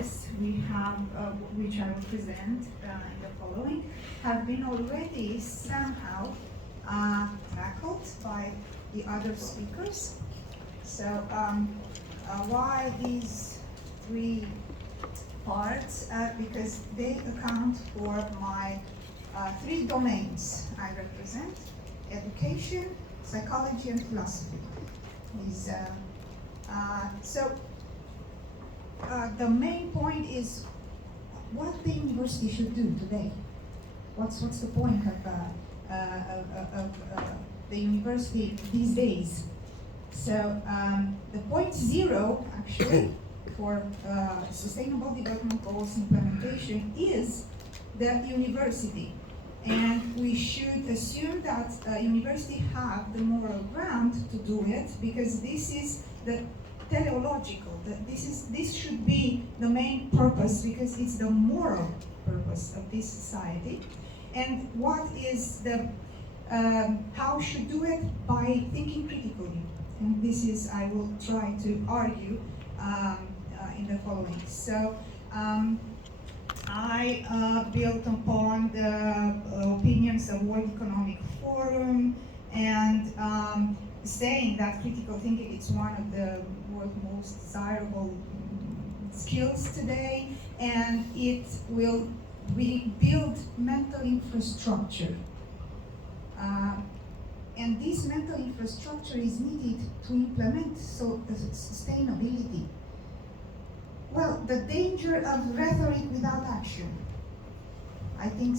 tendencies we have, which I will present in the following, have been already somehow tackled by the other speakers. So why these three parts? Because they account for my three domains I represent: education, psychology, and philosophy. The main point is what the university should do today. What's the point of the university these days? So the point zero, actually, for sustainable development goals implementation is the university. And we should assume that university have the moral ground to do it, because this is the teleological. This should be the main purpose, because it's the moral purpose of this society. And what is the how should do it? By thinking critically. And this is, I will try to argue in the following. So I built upon the opinions of World Economic Forum, and saying that critical thinking is one of the world's most desirable skills today, and it will rebuild mental infrastructure. And this mental infrastructure is needed to implement sustainability. Well, the danger of rhetoric without action. I think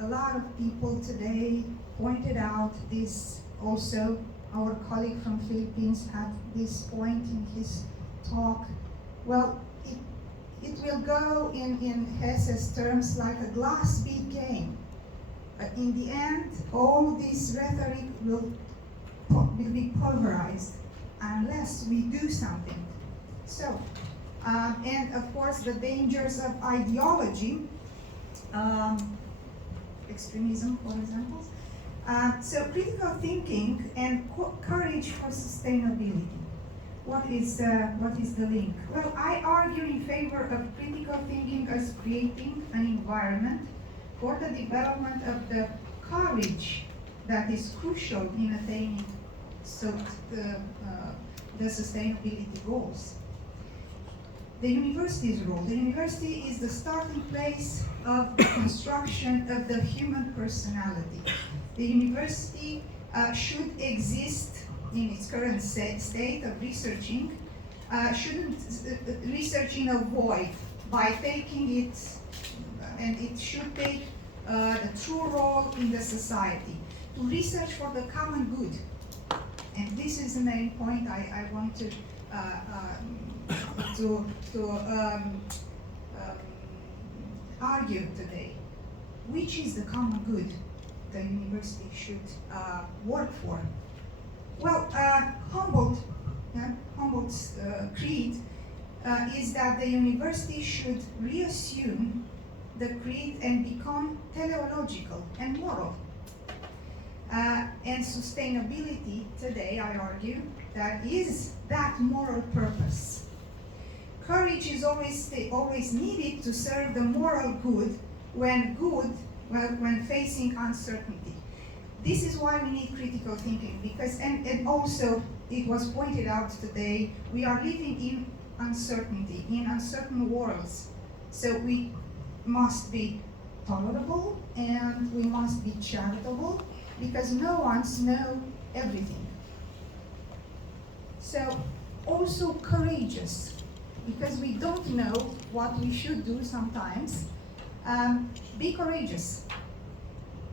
a lot of people today pointed out this also. Our colleague from Philippines had this point in his talk. Well, it will go in Hesse's terms like a glass bead game. But in the end, all this rhetoric will be pulverized unless we do something. So, and of course, the dangers of ideology, extremism, for example. So critical thinking and courage for sustainability. What is the link? Well, I argue in favor of critical thinking as creating an environment for the development of the courage that is crucial in attaining the sustainability goals. The university's role. The university is the starting place of the construction of the human personality. The university should exist in its current state of researching, shouldn't research in a void by taking it, and it should take the true role in the society, to research for the common good. And this is the main point I want to argue today. Which is the common good the university should work for? Well, Humboldt's creed is that the university should reassume the creed and become teleological and moral. And sustainability today, I argue, that is that moral purpose. Courage is always needed to serve the moral good when facing uncertainty. This is why we need critical thinking, because, and also it was pointed out today, we are living in uncertainty, in uncertain worlds. So we must be tolerable and we must be charitable, because no one's know everything. So also courageous, because we don't know what we should do sometimes. Be courageous.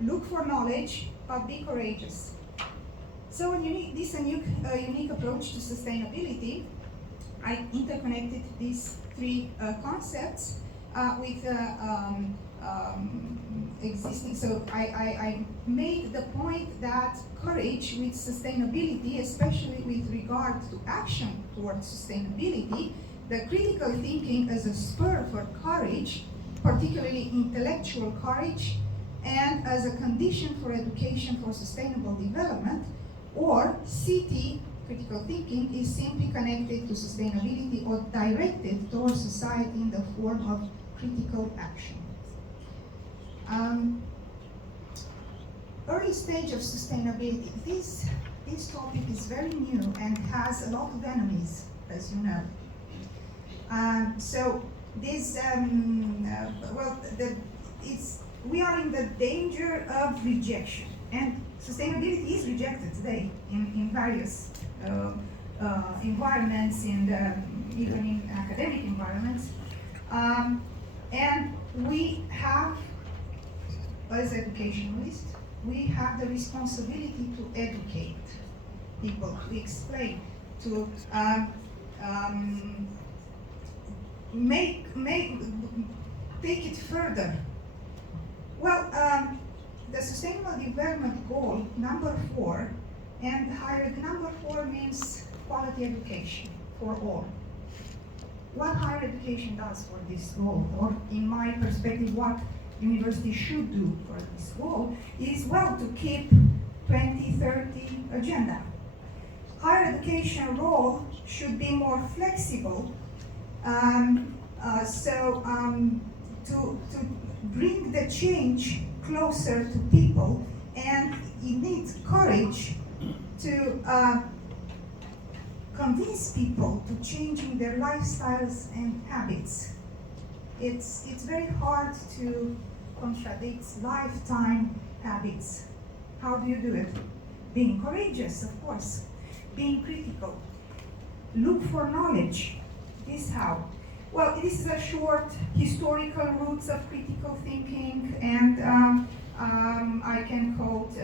Look for knowledge, but be courageous. So this is a unique approach to sustainability. I interconnected these three concepts with existing. So I made the point that courage with sustainability, especially with regard to action towards sustainability, the critical thinking as a spur for courage, particularly intellectual courage, and as a condition for education for sustainable development, or city critical thinking is simply connected to sustainability or directed towards society in the form of critical action. Early stage of sustainability. This topic is very new and has a lot of enemies, as you know. So this, we are in the danger of rejection, and sustainability is rejected today in various environments, and even in academic environments. And we have, as educationalists, we have the responsibility to educate people, to explain, to take it further. Well, the Sustainable Development Goal number 4, and higher, the number 4 means quality education for all. What higher education does for this goal, or in my perspective, what universities should do for this goal, is, well, to keep 2030 agenda. Higher education role should be more flexible, to bring the change closer to people, and it needs courage to convince people to changing their lifestyles and habits. It's very hard to contradict lifetime habits. How do you do it? Being courageous, of course. Being critical. Look for knowledge. This how? Well, this is a short historical roots of critical thinking, and I can quote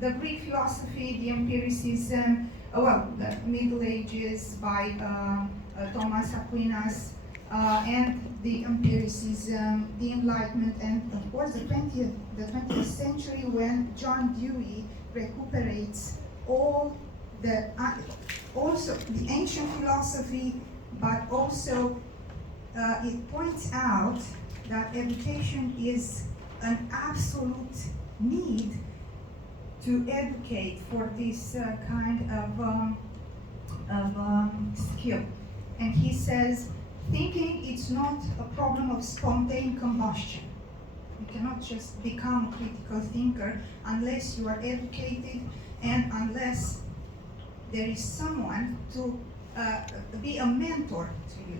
the Greek philosophy, the empiricism, the Middle Ages by Thomas Aquinas, and the empiricism, the Enlightenment, and of course the 20th century, when John Dewey recuperates all the also the ancient philosophy, but also it points out that education is an absolute need to educate for this kind of skill. And he says, thinking is not a problem of spontaneous combustion. You cannot just become a critical thinker unless you are educated and unless there is someone to be a mentor to you.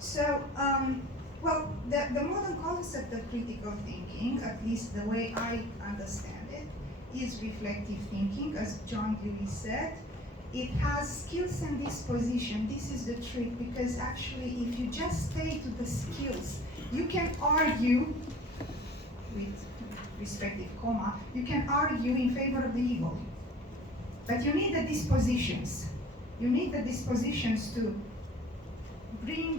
So, the modern concept of critical thinking, at least the way I understand it, is reflective thinking, as John Dewey said. It has skills and disposition. This is the trick, because actually if you just stay to the skills, you can argue, with respective comma, you can argue in favor of the evil. But you need the dispositions. You need the dispositions to bring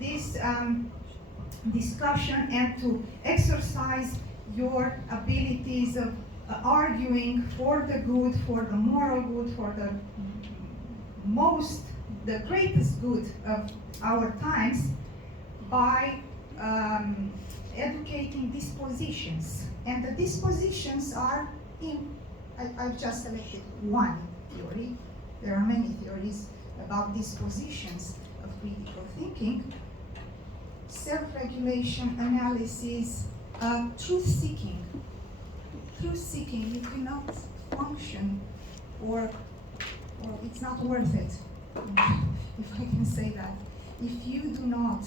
this discussion and to exercise your abilities of arguing for the good, for the moral good, for the greatest good of our times, by educating dispositions. And the dispositions are I've just selected one theory. There are many theories about dispositions of critical thinking. Self-regulation, analysis, truth-seeking. Truth-seeking, you cannot function, or it's not worth it, if I can say that, if you do not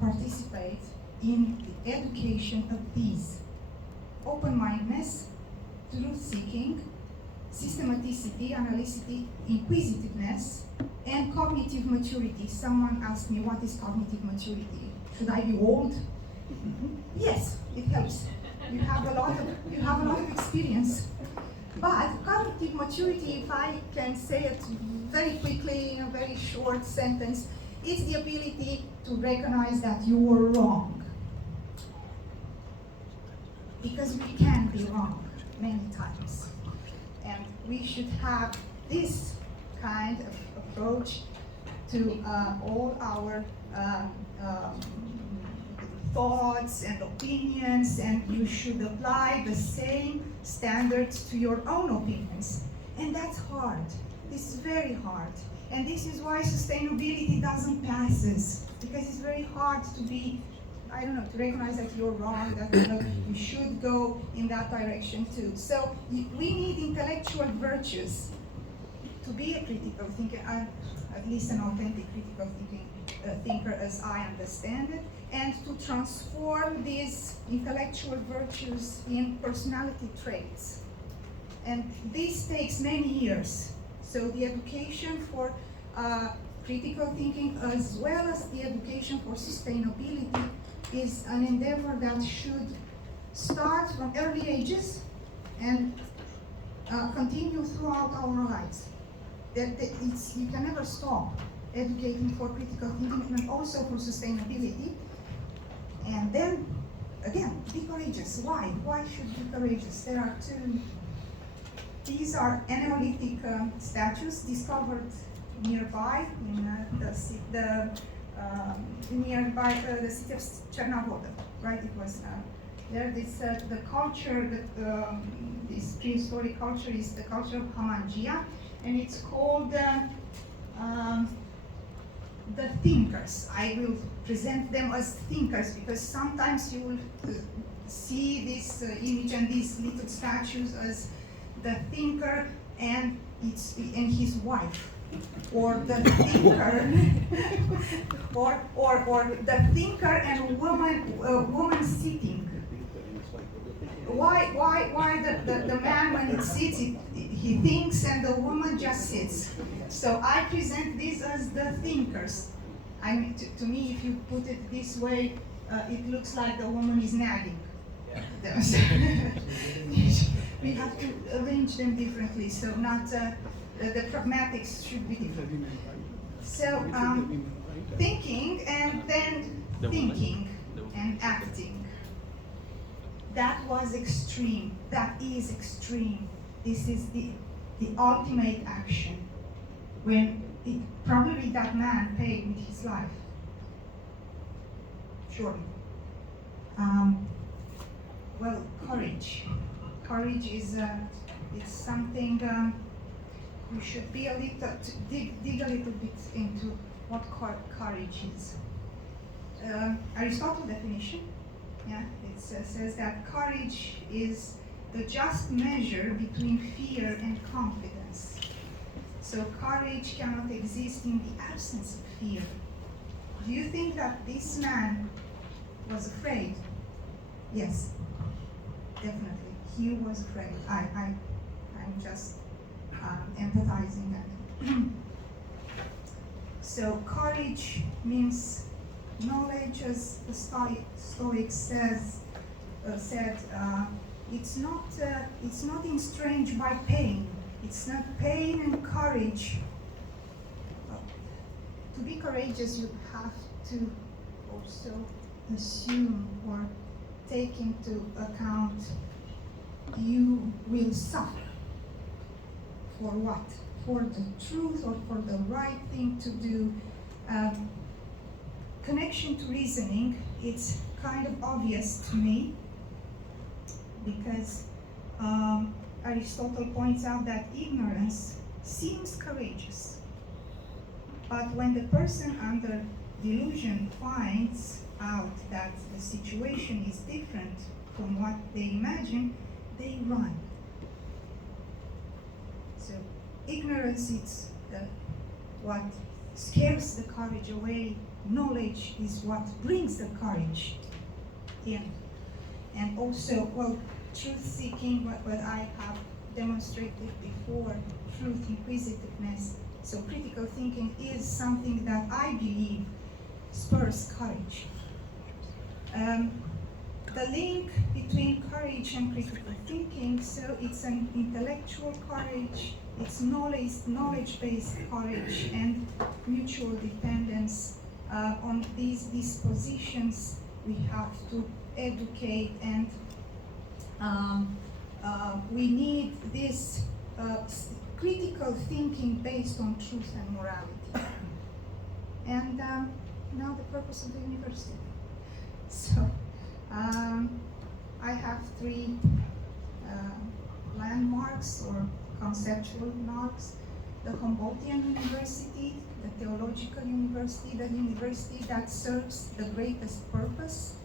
participate in the education of these: open-mindedness, truth-seeking, systematicity, analyticity, inquisitiveness, and cognitive maturity. Someone asked me, what is cognitive maturity? Should I be old? Yes, it helps. You have a lot of experience. But cognitive maturity, if I can say it very quickly in a very short sentence, is the ability to recognize that you were wrong. Because we can be wrong many times. And we should have this kind of approach to all our thoughts and opinions, and you should apply the same standards to your own opinions. And that's hard. This is very hard. And this is why sustainability doesn't pass us, because it's very hard to be, I don't know, to recognize that you're wrong, that you should go in that direction too. So we need intellectual virtues to be a critical thinker, at least an authentic critical thinker as I understand it, and to transform these intellectual virtues in personality traits. And this takes many years. So the education for critical thinking, as well as the education for sustainability, is an endeavor that should start from early ages and continue throughout our lives. You can never stop educating for critical thinking and also for sustainability. And then, again, be courageous. Why? Why should be courageous? There are two. These are Neolithic statues discovered nearby in the city of Chernavodă. Right? It was there. The culture that this prehistoric culture is the culture of Hamangia, and it's called the thinkers. I will present them as thinkers because sometimes you will see this image and these little statues as the thinker and his wife, or the thinker, or the thinker and woman sitting. Why the man when he sits he thinks and the woman just sits. So I present this as the thinkers. I mean, to me, if you put it this way, it looks like the woman is nagging. Yeah. We have to arrange them differently, so not the pragmatics should be different. So thinking and then thinking and acting. That was extreme. That is extreme. This is the ultimate action. When probably that man paid with his life. Surely. Well, courage. Courage is it's something we should be dig a little bit into what courage is. Aristotle definition, yeah, it says that courage is the just measure between fear and confidence. So courage cannot exist in the absence of fear. Do you think that this man was afraid? Yes, definitely. He was afraid. I'm just empathizing that. So courage means knowledge, as the Stoics said. It's not enstrained by pain. It's not pain and courage. To be courageous, you have to also assume or take into account you will suffer. For what? For the truth or for the right thing to do. Connection to reasoning, it's kind of obvious to me because Aristotle points out that ignorance seems courageous, but when the person under delusion finds out that the situation is different from what they imagine, they run. So ignorance is what scares the courage away. Knowledge is what brings the courage in. And also, well, truth-seeking, what I have demonstrated before, truth, inquisitiveness. So critical thinking is something that I believe spurs courage. The link between courage and critical thinking, so it's an intellectual courage, it's knowledge-based courage, and mutual dependence. On these dispositions, we have to educate, and we need this critical thinking based on truth and morality. And now the purpose of the university. So I have three landmarks or conceptual norms, the Humboldtian University, the Theological University, the university that serves the greatest purpose.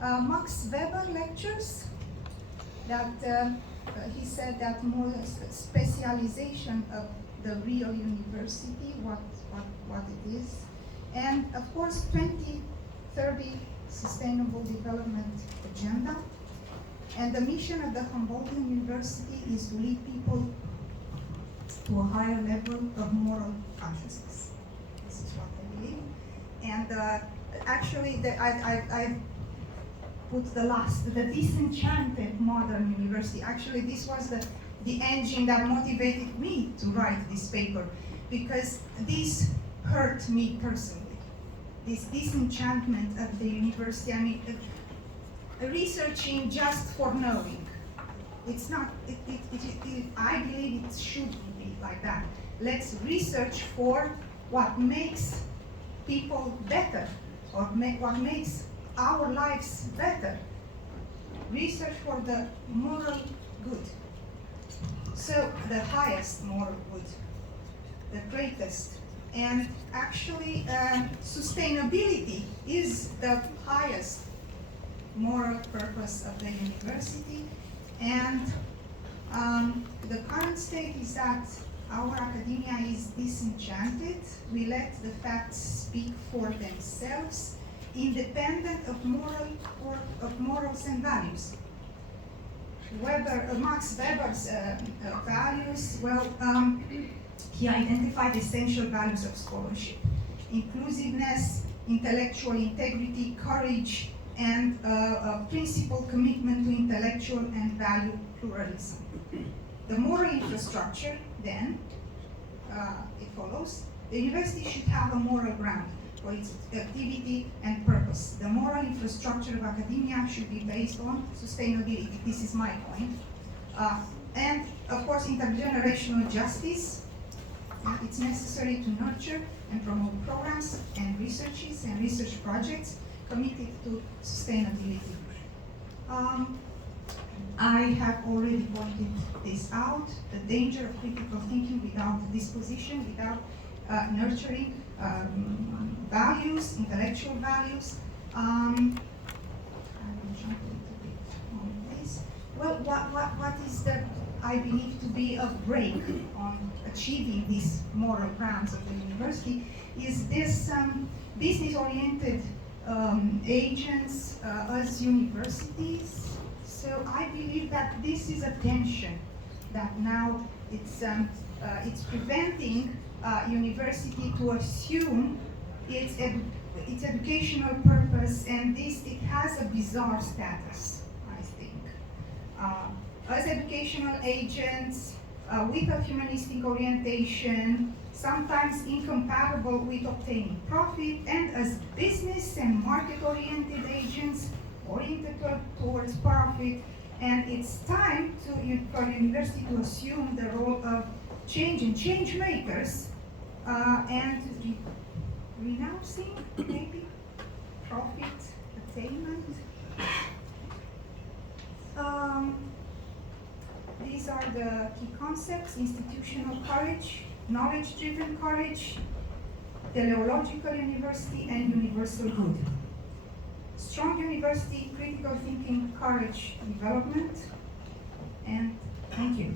Max Weber lectures that he said that more specialization of the real university, what it is. And of course, 2030 Sustainable Development Agenda. And the mission of the Humboldtian University is to lead people to a higher level of moral consciousness. This is what I believe. And actually, I put the disenchanted modern university. Actually, this was the engine that motivated me to write this paper, because this hurt me personally. This disenchantment of the university. I mean, researching just for knowing. It's not, I believe it shouldn't be like that. Let's research for what makes people better, or what makes our lives better. Research for the moral good. So the highest moral good, the greatest. And actually, sustainability is the highest moral purpose of the university. And the current state is that our academia is disenchanted. We let the facts speak for themselves, independent of morals and values. Max Weber's values, well, he identified essential values of scholarship: inclusiveness, intellectual integrity, courage, and a principled commitment to intellectual and value pluralism. The moral infrastructure, then, it follows, the university should have a moral ground for its activity and purpose. The moral infrastructure of academia should be based on sustainability. This is my point. And, of course, intergenerational justice. It's necessary to nurture and promote programs and research projects committed to sustainability. I have already pointed this out, the danger of critical thinking without disposition, without nurturing values, intellectual values. I will jump a little bit on this. Well, what is the, I believe, to be a break on achieving these moral grounds of the university is this business-oriented agents as universities. So I believe that this is a tension that now it's preventing university to assume its educational purpose, and it has a bizarre status, I think. As educational agents with a humanistic orientation, sometimes incompatible with obtaining profit, and as business and market-oriented agents oriented towards profit. And it's time for the university to assume the role of change and change makers, and renouncing maybe profit attainment. These are the key concepts: institutional courage, knowledge-driven courage, teleological university, and universal good. Strong university, critical thinking, courage, development, and thank you.